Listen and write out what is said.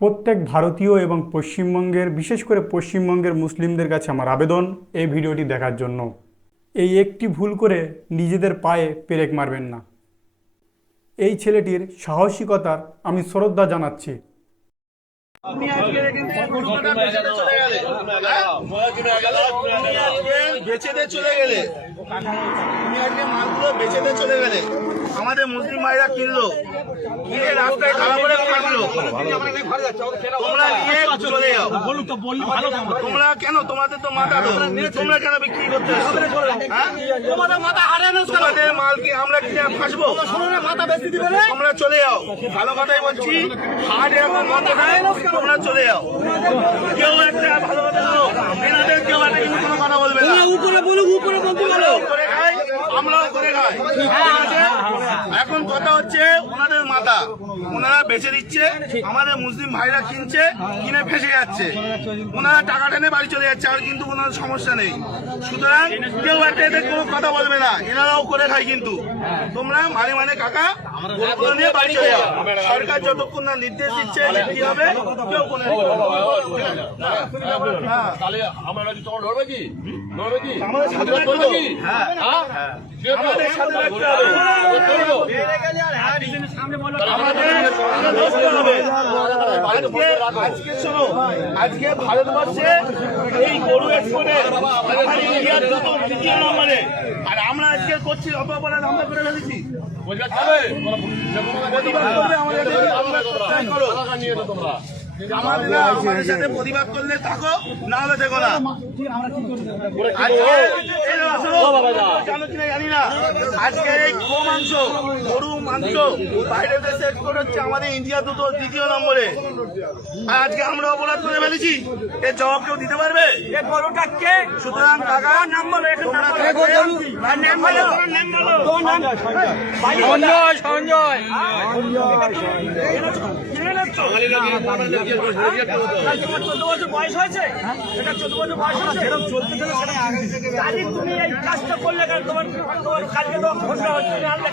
প্রত্যেক ভারতীয় এবং পশ্চিমবঙ্গের বিশেষ করে পশ্চিমবঙ্গের মুসলিমদের কাছে আমার আবেদন এই ভিডিওটি দেখার জন্য। এই একটি ভুল করে নিজেদের পায়ে পেরেক মারবেন না। এই ছেলেটির সাহসিকতার আমি শ্রদ্ধা জানাচ্ছি। তুমি আজকে বেচে দিয়ে চলে গেলে, তুমি আজকে মালগুলো বেচে দিয়ে চলে গেলে, আমাদের মুসলিম ভাইরা কিনলো, কিনে রাস্তায় খারাপ করে কাটলো, তোমরা নিয়ে চলে যাও। তোমরা কেন, তোমাদের তো মাথা, তোমরা কেন বিক্রি করতে তোমাদের মাথা হারানো, তোমাদের মাল কি আমরা কিনে ফাঁসবো? তোমরা চলে যাও, ভালো কথাই বলছি। হাট এখন বন্ধ নাই, তোমরা চলে যাও। কেউ একটা ভালো কথা বলো, এনাদের কেউ একটা কিন্তু কোনো কথা বলবে না। উপরে বলুক, উপরে বলতে পারো, করে খাই, আমরাও করে খাই। এখন কথা হচ্ছে ওনাদের মাথা, ওনারা বেচে দিচ্ছে, আমাদের মুসলিম ভাইরা কিনছে, কিনে ফেসে যাচ্ছে, ওনারা টাকা টেনে বাড়ি চলে যাচ্ছে, আর কিন্তু কোনো সমস্যা নেই। সুতরাং কেউ একটা এদের কোনো কথা বলবে না, এনারাও করে খায়। কিন্তু তোমরা মানে কাকা নিয়ে বাড়ি চলে যাও। সরকার যতক্ষণ না নির্দেশ দিচ্ছে কি হবে, কেউ কোনো আমাদের সাথে আজকে ভারতবর্ষে এই গরু এক্সপোর্টে ইন্ডিয়ার দ্বিতীয় নম্বরে, আর আমরা আজকে করছি অপরাধ, আমরা করে ফেলেছি। আমাদের সাথে প্রতিবাদ করলে থাকো, না হলে দেখো না। জানি না আজকে এই মাংস, গরু মাংস বাইরের দেশে এক্সপোর্ট হচ্ছে, আমাদের ইন্ডিয়া দ্বিতীয় নম্বরে। আর আজকে আমরা অপরাধ করে ফেলেছি, এর জবাব কেউ দিতে পারবে? সুতরাং টাকা নাম বলো, সঞ্জয় 14 বছর বয়স হয়েছে, এটা 14 বছর বয়স হয়েছে, তুমি এই কাজটা করলে কেন? তোমার কালকে তো ঘোষণা হচ্ছে, আমরা